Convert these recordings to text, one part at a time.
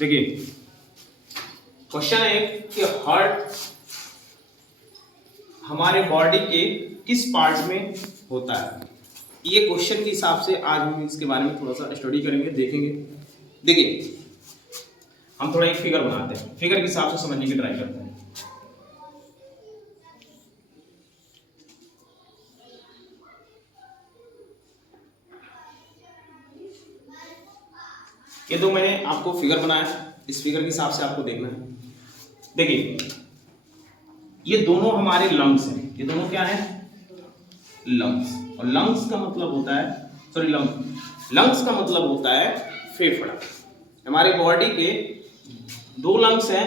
देखिए क्वेश्चन है कि हार्ट हमारे बॉडी के किस पार्ट में होता है। ये क्वेश्चन के हिसाब से आज हम इसके बारे में थोड़ा सा स्टडी करेंगे, देखेंगे। देखिए हम थोड़ा एक फिगर बनाते हैं, फिगर के हिसाब से समझने की ट्राई करते हैं। ये दो मैंने आपको फिगर बनाया, इस फिगर के हिसाब से आपको देखना है। देखिए ये दोनों हमारे लंग्स हैं, ये दोनों क्या है? लंग्स। और लंग्स का मतलब होता है, सॉरी लंग्स का मतलब होता है फेफड़ा। हमारे बॉडी के दो लंग्स हैं,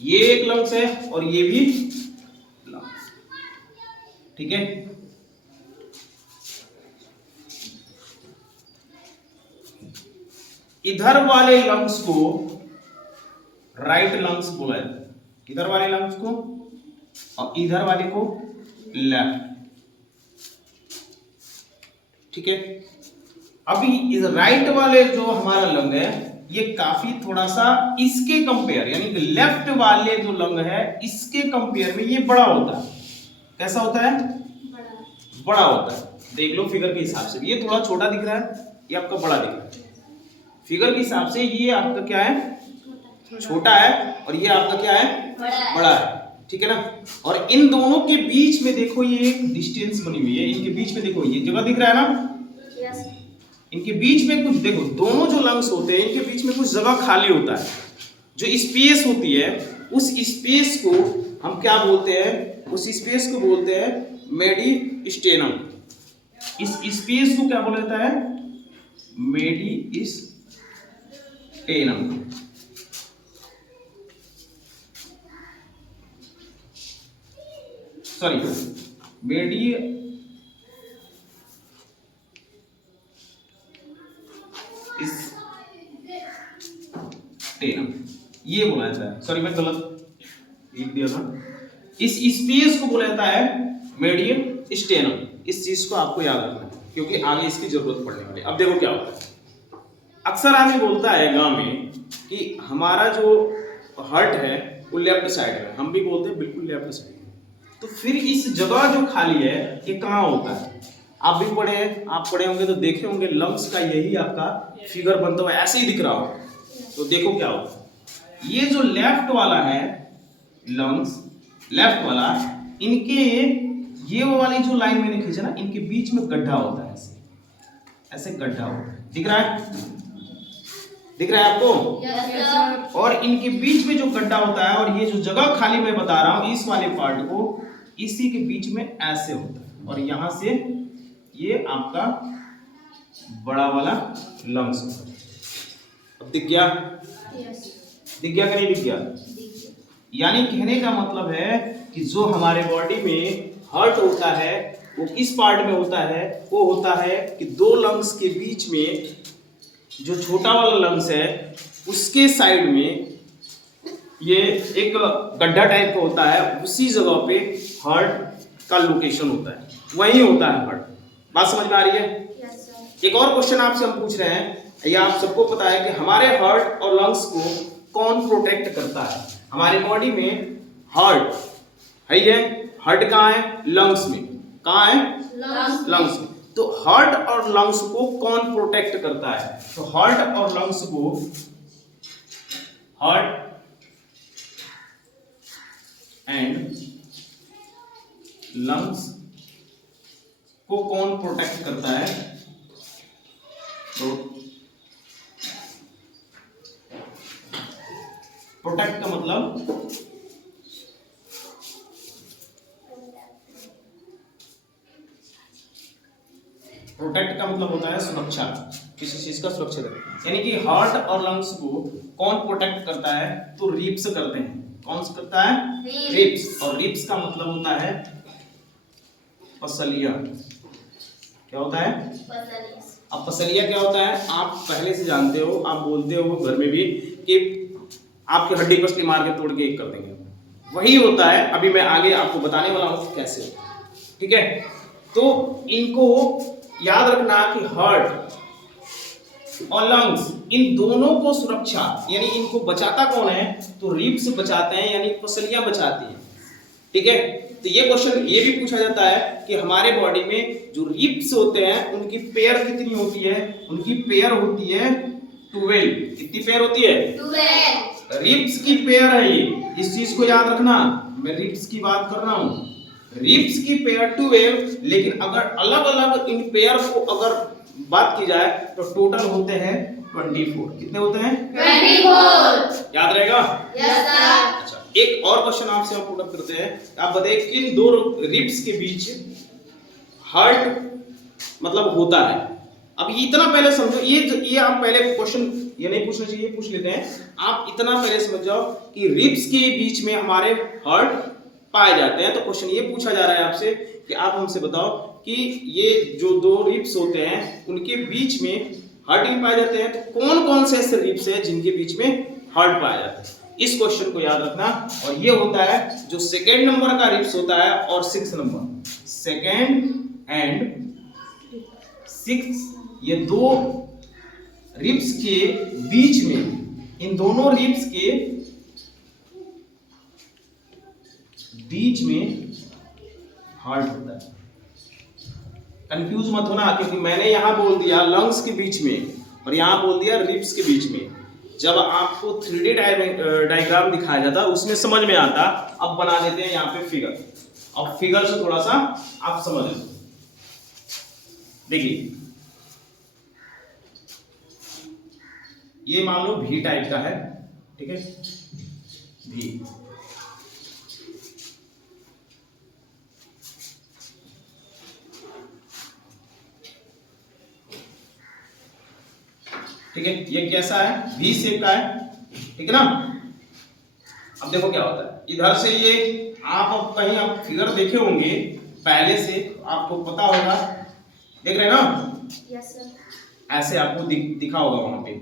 ये एक लंग्स है और ये भी लंग्स, ठीक है। इधर वाले लंग्स को राइट लंग्स बोला जाता है, इधर वाले लंग्स को, और इधर वाले को लेफ्ट, ठीक है। अभी इस राइट वाले जो हमारा लंग है ये काफी थोड़ा सा इसके कंपेयर, यानी कि लेफ्ट वाले जो लंग है इसके कंपेयर में ये बड़ा होता है। कैसा होता है? बड़ा होता है। देख लो फिगर के हिसाब से, ये थोड़ा छोटा दिख रहा है, ये आपका बड़ा दिख रहा है। फिगर के हिसाब से ये आपका क्या है? छोटा है, और ये आपका क्या है? बड़ा है, ठीक है ना। और इन दोनों के बीच में देखो ये एक डिस्टेंस बनी हुई है, इनके बीच में देखो ये जगह दिख रहा है ना। इनके बीच में कुछ देखो, दोनों जो लंग्स होते हैं इनके बीच में कुछ जगह खाली होता है, जो स्पेस होती है उस स्पेस को हम क्या बोलते हैं? उस स्पेस को बोलते हैं मेडिस्टेनम। इस स्पेस को क्या बोला जाता है? मेडिस्टेनम। सॉरी मेडिस्टेनम ये बोला जाता है। सॉरी मैं गलत लिख दिया था। इस स्पेस को बोला जाता है मेडिस्टेनम। इस चीज को आपको याद रखना है क्योंकि आगे इसकी जरूरत पड़ने वाली है। अब देखो क्या होता है, अक्सर आदमी बोलता है गांव में कि हमारा जो हार्ट है वो लेफ्ट साइड है, हम भी बोलते हैं बिल्कुल लेफ्ट साइड है। तो फिर इस जगह जो खाली है ये कहाँ होता है? आप भी पढ़े हैं, आप पढ़े होंगे तो देखे होंगे लंग्स का यही आपका फिगर बनता हुआ ऐसे ही दिख रहा हो। तो देखो क्या होता है, ये जो लेफ्ट वाला है लंग्स, लेफ्ट वाला, इनके ये वो वाली जो लाइन मैंने खींचा ना, इनके बीच में गड्ढा होता है, ऐसे ऐसे गड्ढा होता है। दिख रहा है? दिख रहा है आपको? yes, और इनके बीच में जो गड्ढा होता है और ये जो जगह खाली मैं बता रहा हूं इस वाले पार्ट को, इसी के बीच में ऐसे होता है, और यहां से ये आपका बड़ा वाला लंग्स होता है। अब दिख गया? yes. दिख गया कि नहीं दिख गया? यानी कहने का मतलब है कि जो हमारे बॉडी में हार्ट होता है वो किस पार्ट में होता है? वो होता है कि दो लंग्स के बीच में जो छोटा वाला लंग्स है उसके साइड में ये एक गड्ढा टाइप का होता है, उसी जगह पे हार्ट का लोकेशन होता है, वही होता है हार्ट। बात समझ में आ रही है? yes, एक और क्वेश्चन आपसे हम पूछ रहे हैं, ये आप सबको पता है कि हमारे हार्ट और लंग्स को कौन प्रोटेक्ट करता है? हमारे बॉडी में हार्ट है, हार्ट कहाँ है? लंग्स में। कहाँ है? लंग्स में। तो हार्ट और लंग्स को कौन प्रोटेक्ट करता है? तो हार्ट और लंग्स को, हार्ट एंड लंग्स को कौन प्रोटेक्ट करता है? तो प्रोटेक्ट का मतलब प्रोटेक्ट का मतलब होता है सुरक्षा, किसी चीज का सुरक्षा देना। यानी कि हार्ट और लंग्स को कौन प्रोटेक्ट करता है? तो रिब्स करते हैं। कौन सा करता है? रिब्स। और रिब्स का मतलब होता है पसलिया। क्या होता है? अब पसलिया क्या होता है आप पहले से जानते हो, आप बोलते हो घर में भी कि आपकी हड्डी पसली मार के तोड़ के एक कर देंगे, वही होता है। अभी मैं आगे आपको बताने वाला हूं कैसे होता है, ठीक है। तो इनको याद रखना कि हार्ट और लंग्स इन दोनों को सुरक्षा यानी इनको बचाता कौन है, तो रिब्स बचाते हैं यानी पसलियां बचाती हैं। ठीक है, तो ये क्वेश्चन ये भी पूछा जाता है कि हमारे बॉडी में जो रिब्स होते हैं उनकी पेयर कितनी होती है, उनकी पेयर होती है 12। कितनी पेयर होती है? 12। रिब्स की पेयर है ये, इस चीज को याद रखना, मैं रिब्स की बात कर रहा हूं। रिब्स की पेयर 12, लेकिन अगर अलग अलग इन पेयर को अगर बात की जाए तो टोटल होते हैं 24। कितने होते हैं? 24। याद रहेगा? Yes sir. अच्छा, एक और क्वेश्चन आपसे हम पुट अप करते हैं। आप बताइए किन दो रिब्स के बीच हार्ट मतलब होता है। अब इतना पहले समझो, ये आप पहले क्वेश्चन ये नहीं पूछना चाहिए, पूछ लेते हैं। आप इतना पहले समझ जाओ कि रिब्स के बीच में हमारे हार्ट पाए जाते हैं। तो क्वेश्चन ये पूछा जा रहा है आपसे कि आप हमसे बताओ कि ये जो दो रिब्स होते हैं उनके बीच में हार्ट ही पाए जाते हैं, तो कौन कौन से ऐसे रिब्स हैं जिनके बीच में हार्ट पाया जाता है। इस क्वेश्चन को याद रखना। और ये होता है जो सेकेंड नंबर का रिब्स होता है और 6 नंबर, सेकेंड एंड 6, ये दो रिब्स के बीच में, इन दोनों रिब्स के बीच में हार्ट होता है। कंफ्यूज मत होना, क्योंकि मैंने यहां बोल दिया लंग्स के बीच में और यहां बोल दिया रिब्स के बीच में। जब आपको 3D डायग्राम दिखाया जाता उसमें समझ में आता। अब बना देते हैं यहाँ पे फिगर। अब फिगर से थोड़ा सा आप समझ लो। देखिए ये मान लो भी टाइप का है, ठीक है, भी। ठीक है, ये कैसा है? वी शेप का है, ठीक है ना। अब देखो क्या होता है, इधर से ये आप कहीं आप फिगर देखे होंगे पहले से, आपको पता होगा, देख रहे हैं ना? Yes sir. ऐसे आपको दिखा होगा वहां पे।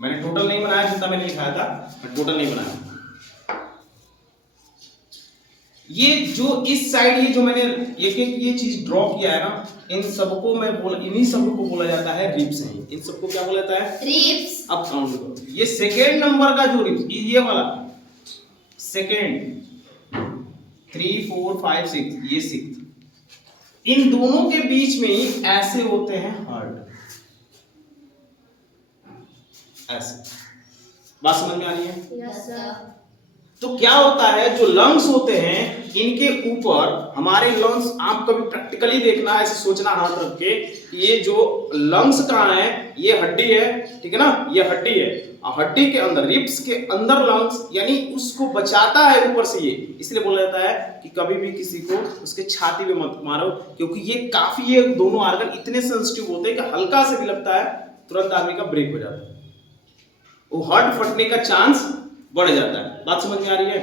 मैंने टोटल नहीं बनाया, जितना मैंने लिखाया था मैं टोटल नहीं बनाया। ये जो इस साइड ये जो मैंने एक एक ये चीज ड्रॉ किया है ना, इन सबको मैं इन्हीं सबको बोला जाता है रिब्स हैं। इन सबको क्या बोला जाता है? रिब्स। अब काउंट करो, ये सेकेंड नंबर का जो रिब्स, ये वाला सेकेंड 3 4 5 6, ये 6, इन दोनों के बीच में ही ऐसे होते हैं हार्ट। ऐसे बात समझ में आ रही है? Yes sir. तो क्या होता है, जो लंग्स होते हैं इनके ऊपर, हमारे लंग्स आप कभी प्रैक्टिकली देखना, ऐसे सोचना हाथ रख के, ये जो लंग्स कहाँ है, ये हड्डी है, ठीक है ना, ये हड्डी है। और हड्डी के अंदर, रिब्स के अंदर लंग्स, यानी उसको बचाता है ऊपर से ये। इसलिए बोला जाता है कि कभी भी किसी को उसके छाती पे मत मारो, क्योंकि ये काफी, ये दोनों आर्गन इतने सेंसिटिव होते हैं कि हल्का से भी लगता है तुरंत आदमी का ब्रेक हो जाता है, वो हार्ट फटने का चांस बढ़ जाता है। बात समझ में आ रही है?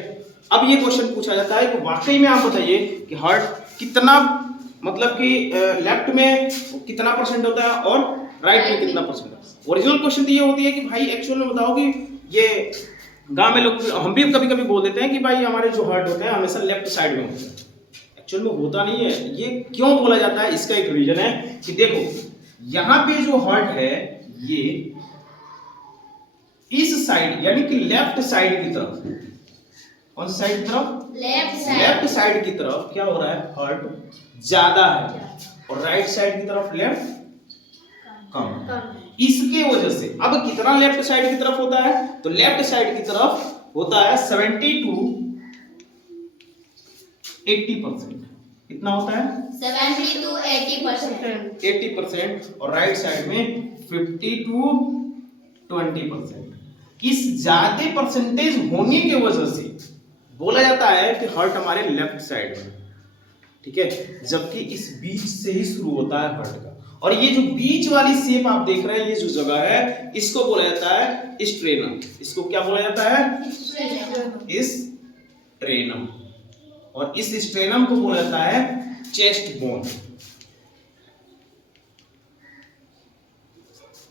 अब ये क्वेश्चन पूछा जाता है कि वाकई में आप बताइए कि हार्ट कितना, मतलब कि लेफ्ट में कितना परसेंट होता है और राइट में कितना परसेंट है। ओरिजिनल क्वेश्चन तो ये होती है कि भाई एक्चुअल में बताओ कि ये गांव में लोग, हम भी कभी कभी बोल देते हैं कि भाई हमारे जो हार्ट होते हैं हमेशा लेफ्ट साइड में होते हैं। एक्चुअल में होता नहीं है। ये क्यों बोला जाता है, इसका एक रीजन है कि देखो यहाँ पे जो हार्ट है ये इस साइड यानी कि लेफ्ट साइड की तरफ, कौन सी साइड की तरफ? लेफ्ट साइड की तरफ क्या हो रहा है, हार्ट ज्यादा है, और राइट साइड की तरफ लेफ्ट कम। इसके वजह से अब कितना लेफ्ट साइड की तरफ होता है, तो लेफ्ट साइड की तरफ होता है 70 to 80%। कितना होता है? 70 to 80%। 80%, और राइट साइड में 50 to 20%। इस ज्यादा परसेंटेज होने की वजह से बोला जाता है कि हार्ट हमारे लेफ्ट साइड में, ठीक है, जबकि इस बीच से ही शुरू होता है हार्ट का। और ये जो बीच वाली शेप आप देख रहे हैं, ये जो जगह है, इसको बोला जाता है स्ट्रेनम। इसको क्या बोला जाता है? स्ट्रेनम। और इस स्ट्रेनम को बोला जाता है चेस्ट बोन।